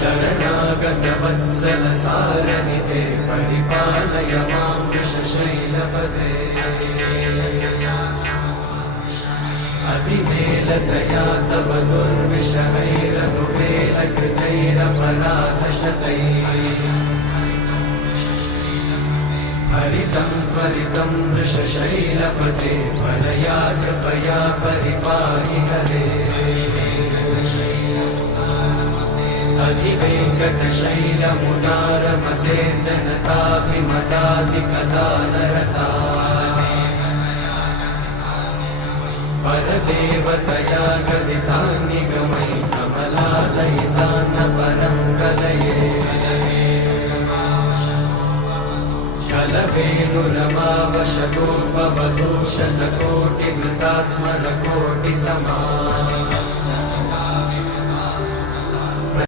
शरणागतवत्सल सारनिधे परिपालय मां वृषशैलपदे अतिवेलतया तव दुर्विषहैरनुवेलकृतैरपराधशतैः हरितं त्वरितं वृषशैलपते परया कृपया परिपाहि हरे अधिवेङ्कटशैलमुदारमते जनताभिमताधिकदानरता परदेवतया गदितान्निगमै कमलादयितान्न परं कलये कलवेणुरमावशतोपवधूशतकोटिवृतात् स्मरकोटिसमा